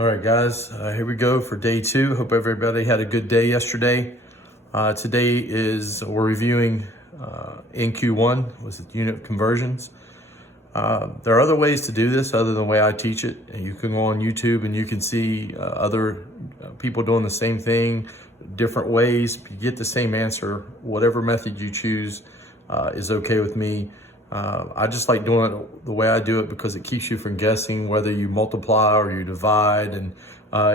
All right, guys, here we go for day 2. Hope everybody had a good day yesterday. Today we're reviewing NQ.1 with unit conversions. There are other ways to do this other than the way I teach it. You can go on YouTube and you can see other people doing the same thing, different ways. You get the same answer. Whatever method you choose is okay with me. I just like doing it the way I do it because it keeps you from guessing whether you multiply or you divide, and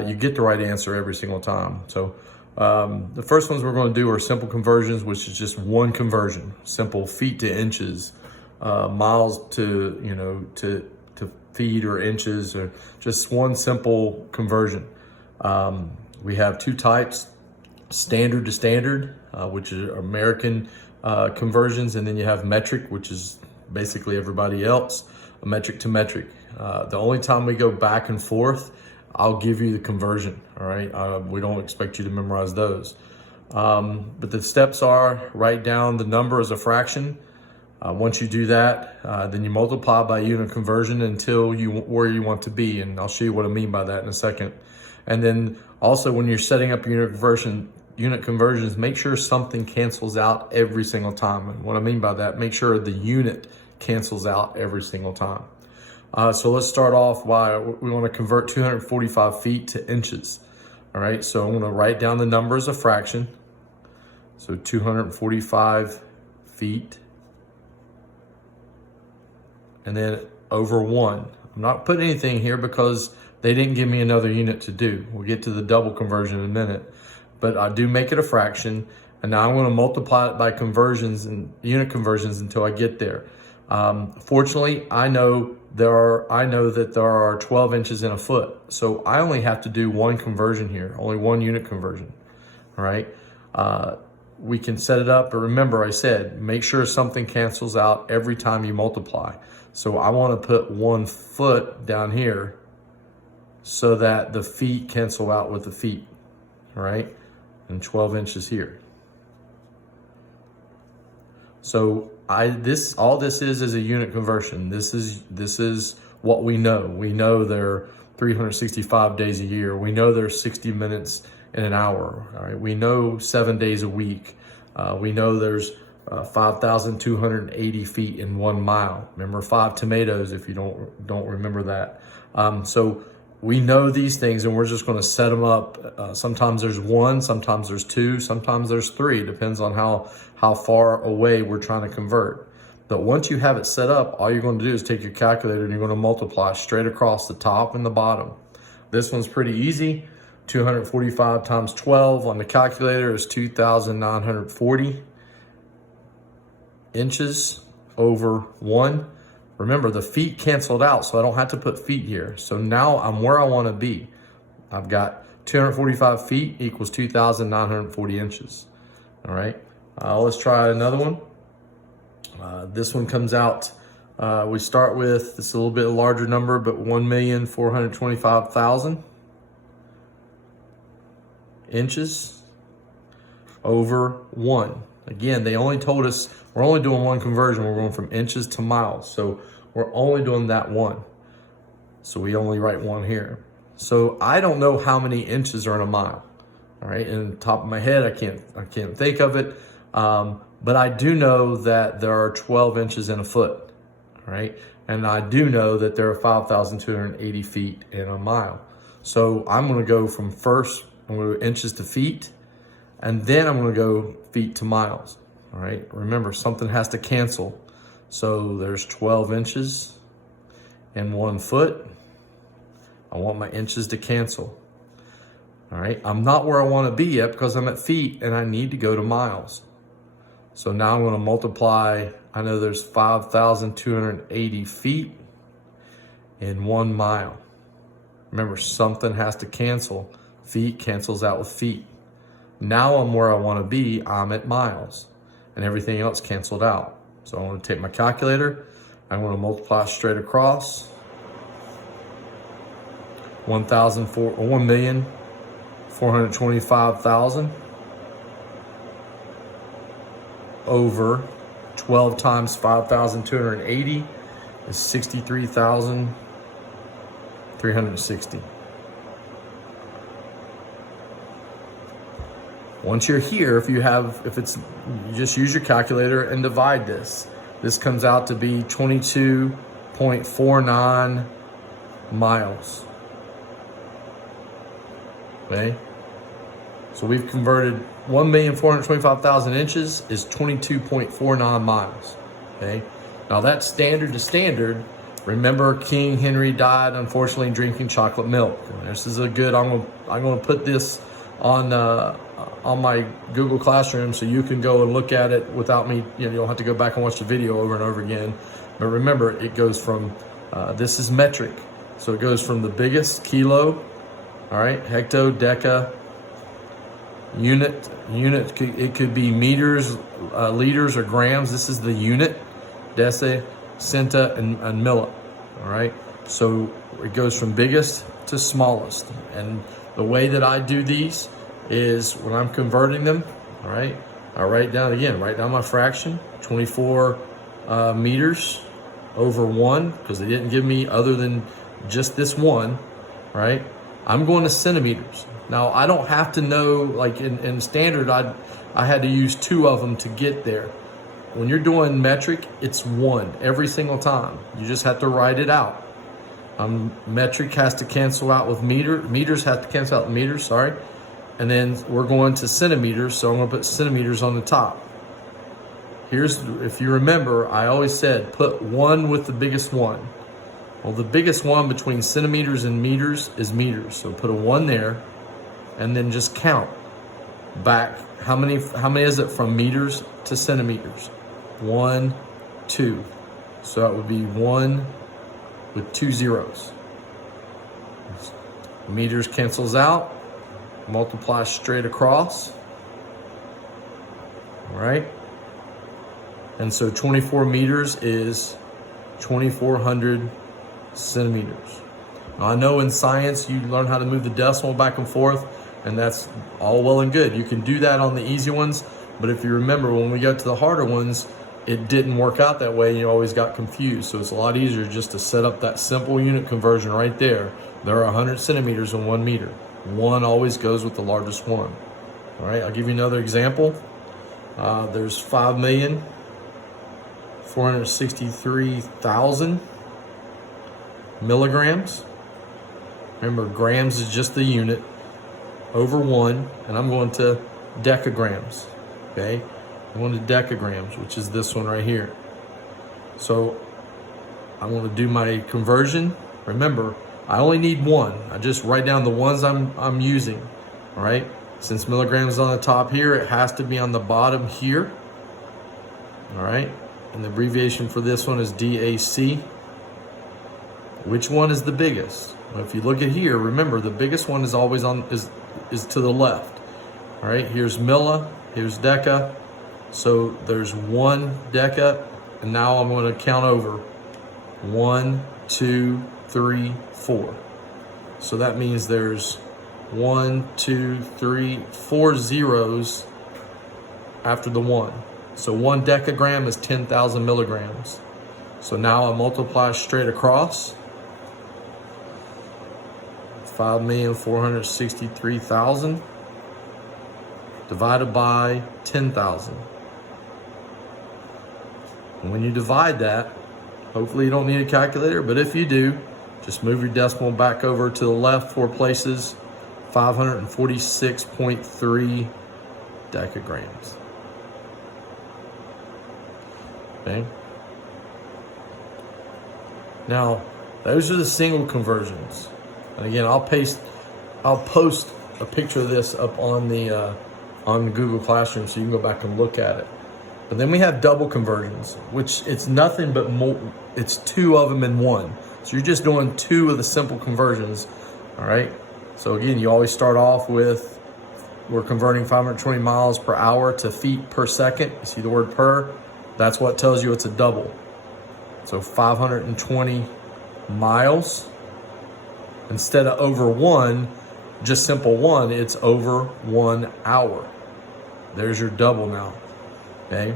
you get the right answer every single time. So the first ones we're going to do are simple conversions, which is just one conversion: simple feet to inches, miles to to feet or inches, or just one simple conversion. We have 2 types: standard to standard, which is American conversions, and then you have metric, which is basically everybody else, a metric to metric. The only time we go back and forth, I'll give you the conversion, all right? We don't expect you to memorize those. But the steps are: write down the number as a fraction. Once you do that, then you multiply by unit conversion until where you want to be, and I'll show you what I mean by that in a second. And then also, when you're setting up your unit conversions, make sure something cancels out every single time. And what I mean by that, make sure the unit cancels out every single time. So let's start off by, we want to convert 245 feet to inches. All right, so I'm going to write down the number as a fraction. So 245 feet, and then over 1. I'm not putting anything here because they didn't give me another unit to do. We'll get to the double conversion in a minute. But I do make it a fraction, and now I'm going to multiply it by conversions and unit conversions until I get there. Fortunately, I know that there are 12 inches in a foot, so I only have to do one conversion here, only one unit conversion. All right, we can set it up, but remember, I said make sure something cancels out every time you multiply. So I want to put 1 foot down here so that the feet cancel out with the feet. All right, and 12 inches here. So all this is a unit conversion. This is what we know. We know there are 365 days a year. We know there's 60 minutes in an hour. All right, we know 7 days a week. We know there's 5,280 feet in 1 mile. Remember 5 tomatoes if you don't remember that. So we know these things, and we're just going to set them up. Sometimes there's 1, sometimes there's 2, sometimes there's 3. It depends on how far away we're trying to convert. But once you have it set up, all you're going to do is take your calculator and you're going to multiply straight across the top and the bottom. This one's pretty easy. 245 times 12 on the calculator is 2,940 inches over 1. Remember, the feet canceled out, so I don't have to put feet here. So now I'm where I want to be. I've got 245 feet equals 2,940 inches. All right, let's try another one. This one comes out, we start with, it's a little bit larger number, but 1,425,000 inches over 1. Again, they only told us we're only doing one conversion. We're going from inches to miles. So we're only doing that one. So we only write 1 here. So I don't know how many inches are in a mile. All right, in the top of my head, I can't think of it. But I do know that there are 12 inches in a foot. All right, and I do know that there are 5,280 feet in a mile. So I'm going to go from first, I'm going to go inches to feet, and then I'm going to go feet to miles. All right, remember, something has to cancel. So there's 12 inches in 1 foot. I want my inches to cancel. All right, I'm not where I want to be yet because I'm at feet and I need to go to miles. So now I'm going to multiply. I know there's 5,280 feet in 1 mile. Remember, something has to cancel. Feet cancels out with feet. Now I'm where I want to be. I'm at miles, and everything else canceled out. So I'm going to take my calculator. I'm going to multiply straight across. 1,425,000 over 12 times 5,280 is 63,360. Once you're here, if you just use your calculator and divide this. This comes out to be 22.49 miles. Okay? So we've converted 1,425,000 inches is 22.49 miles. Okay? Now that's standard to standard. Remember, King Henry died, unfortunately, drinking chocolate milk. And this is a good, I'm gonna put this on my Google Classroom so you can go and look at it without me, you don't have to go back and watch the video over and over again. But remember, it goes from, this is metric. So it goes from the biggest, kilo, all right, hecto, deca, unit, it could be meters, liters, or grams. This is the unit, deci, centa, and milli, all right? So it goes from biggest to smallest. And the way that I do these is when I'm converting them, all right, I write down my fraction, 24 meters over 1, because they didn't give me other than just this one, right? I'm going to centimeters. Now, I don't have to know, like in standard, I had to use 2 of them to get there. When you're doing metric, it's 1 every single time. You just have to write it out. Metric has to cancel out with meters have to cancel out with meters, sorry. And then we're going to centimeters, so I'm gonna put centimeters on the top. If you remember, I always said, put 1 with the biggest one. Well, the biggest one between centimeters and meters is meters. So put a 1 there, and then just count back. How many is it from meters to centimeters? 1, 2. So that would be 1 with 2 zeros. Meters cancels out. Multiply straight across, all right? And so 24 meters is 2,400 centimeters. Now, I know in science you learn how to move the decimal back and forth, and that's all well and good. You can do that on the easy ones, but if you remember, when we got to the harder ones, it didn't work out that way. You always got confused. So it's a lot easier just to set up that simple unit conversion right there. There are 100 centimeters in 1 meter. 1 always goes with the largest one. All right, I'll give you another example. There's 5,463,000 milligrams. Remember, grams is just the unit over 1, and I'm going to decagrams. Okay, I'm going to decagrams, which is this one right here. So I'm going to do my conversion. Remember, I only need 1. I just write down the ones I'm using, all right? Since milligrams is on the top here, it has to be on the bottom here, all right? And the abbreviation for this one is DAC. Which one is the biggest? Well, if you look at here, remember the biggest one is always is to the left, all right? Here's milli, here's deca. So there's 1 deca, and now I'm going to count over 1, 2, 3, 4. So that means there's 1, 2, 3, 4 zeros after the 1. So 1 decagram is 10,000 milligrams. So now I multiply straight across. 5,463,000 divided by 10,000. And when you divide that, hopefully you don't need a calculator, but if you do, just move your decimal back over to the left 4 places, 546.3 decagrams. Okay. Now, those are the single conversions. And again, I'll post a picture of this up on the Google Classroom so you can go back and look at it. But then we have double conversions, which it's nothing but it's 2 of them in 1. So you're just doing 2 of the simple conversions, all right? So again, you always start off with, we're converting 520 miles per hour to feet per second. You see the word per? That's what tells you it's a double. So 520 miles. Instead of over 1, just simple 1, it's over 1 hour. There's your double now, okay?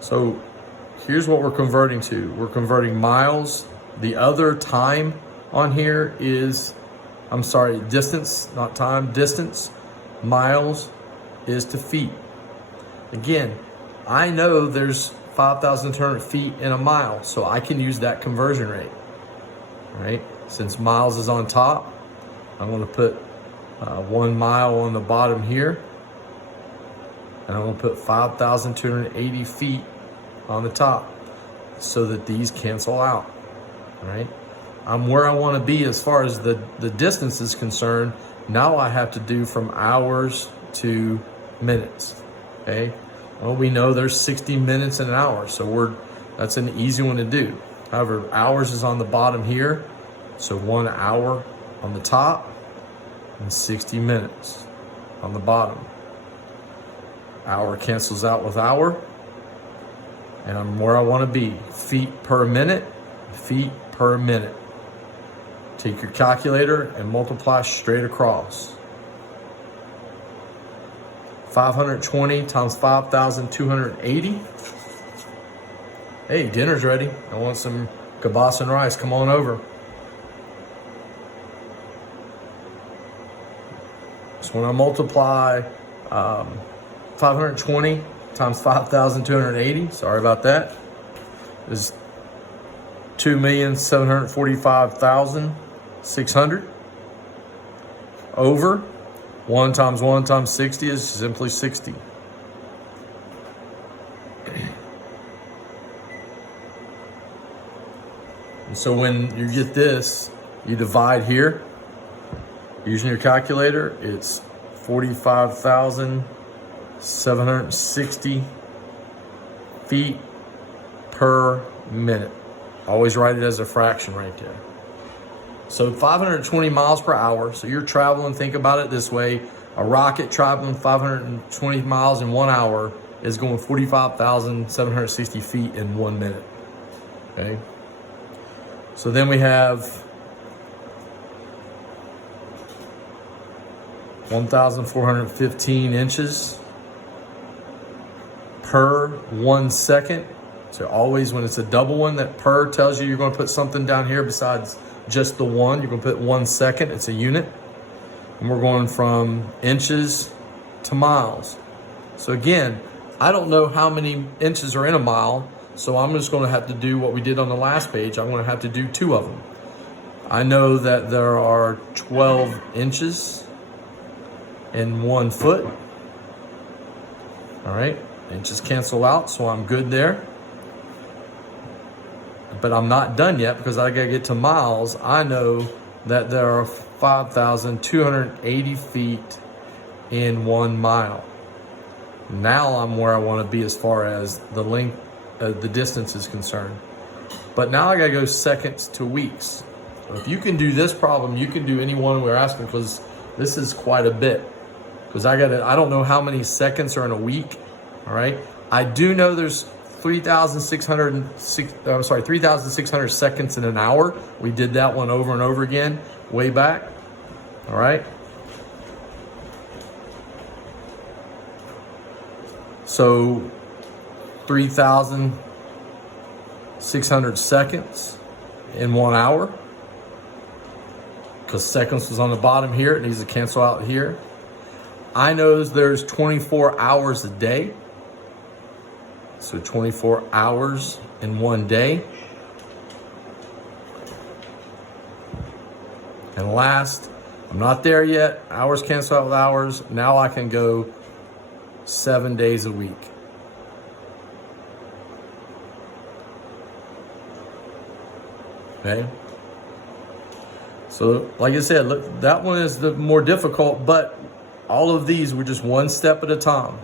So here's what we're converting to. We're converting miles. The other time on here is, distance, not time, distance, miles, is to feet. Again, I know there's 5,200 feet in a mile, so I can use that conversion rate, right? Since miles is on top, I'm going to put 1 mile on the bottom here, and I'm going to put 5,280 feet on the top so that these cancel out, right? I'm where I want to be as far as the distance is concerned. Now I have to do from hours to minutes, okay? Well, we know there's 60 minutes in an hour, so that's an easy one to do. However, hours is on the bottom here, so 1 hour on the top and 60 minutes on the bottom. Hour cancels out with hour, and I'm where I want to be. Feet per minute, feet per minute. Take your calculator and multiply straight across. 520 times 5,280. Hey, dinner's ready. I want some kielbasa and rice. Come on over. So when I multiply 520 times 5,280, sorry about that, is 2,745,600 over 1 times 1 times 60 is simply 60. And so when you get this, you divide here. Using your calculator, it's 45,760 feet per minute. Always write it as a fraction right there. So 520 miles per hour. So you're traveling, think about it this way. A rocket traveling 520 miles in 1 hour is going 45,760 feet in 1 minute. Okay. So then we have 1,415 inches per 1 second. So always when it's a double one, that per tells you you're going to put something down here besides just the one. You're going to put 1 second. It's a unit. And we're going from inches to miles. So again, I don't know how many inches are in a mile, so I'm just going to have to do what we did on the last page. I'm going to have to do 2 of them. I know that there are 12 inches in 1 foot. All right, inches cancel out, so I'm good there. But I'm not done yet because I gotta get to miles. I know that there are 5,280 feet in 1 mile. Now I'm where I want to be as far as the length, the distance is concerned. But now I gotta go seconds to weeks. So if you can do this problem, you can do any one we're asking, because this is quite a bit. Because I don't know how many seconds are in a week. All right, I do know there's 3,600 seconds in an hour. We did that one over and over again way back. All right. So 3,600 seconds in 1 hour, because seconds was on the bottom here. It needs to cancel out here. I know there's 24 hours a day. So 24 hours in 1 day. And last, I'm not there yet. Hours cancel out with hours. Now I can go 7 days a week. Okay. So like I said, look, that one is the more difficult, but all of these were just 1 step at a time.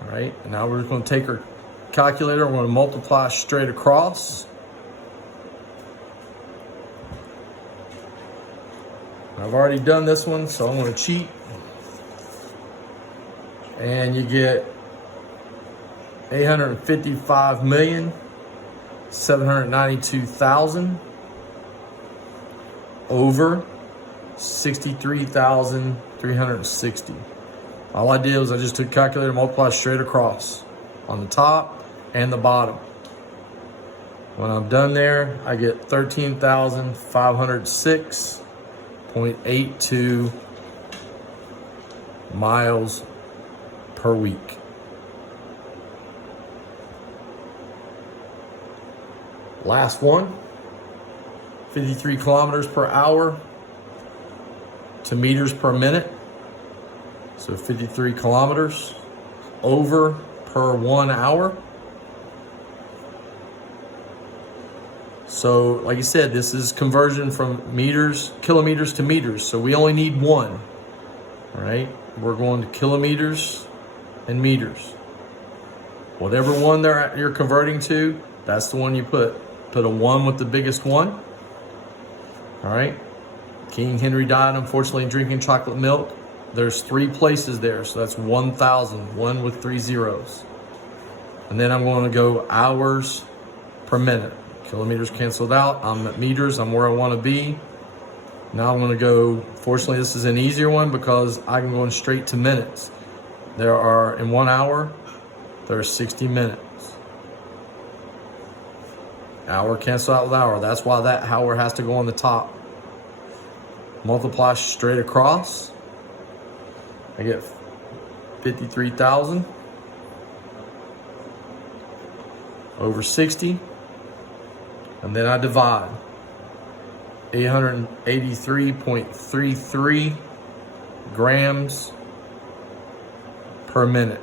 All right. And now we're going to take our calculator, we're going to multiply straight across. I've already done this one, so I'm going to cheat. And you get 855,792,000 over 63,360. All I did was I just took calculator, multiply straight across on the top and the bottom. When I'm done there, I get 13,506.82 miles per week. Last one, 53 kilometers per hour to meters per minute. So 53 kilometers over per 1 hour. So like I said, this is conversion from kilometers to meters. So we only need one, all right? We're going to kilometers and meters. Whatever one you're converting to, that's the one you put. Put a 1 with the biggest one, all right? King Henry died, unfortunately, drinking chocolate milk. There's 3 places there, so that's 1,000, 1 with 3 zeros. And then I'm going to go hours per minute. Kilometers canceled out. I'm at meters. I'm where I want to be. Now I'm going to go, fortunately, this is an easier one because I'm going straight to minutes. There are, in 1 hour, there are 60 minutes. Hour cancel out with hour. That's why that hour has to go on the top. Multiply straight across. I get 53,000 over 60. And then I divide 883.33 grams per minute.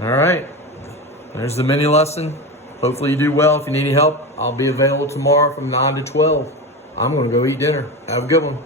All right, there's the mini lesson. Hopefully you do well. If you need any help, I'll be available tomorrow from 9 to 12. I'm gonna go eat dinner. Have a good one.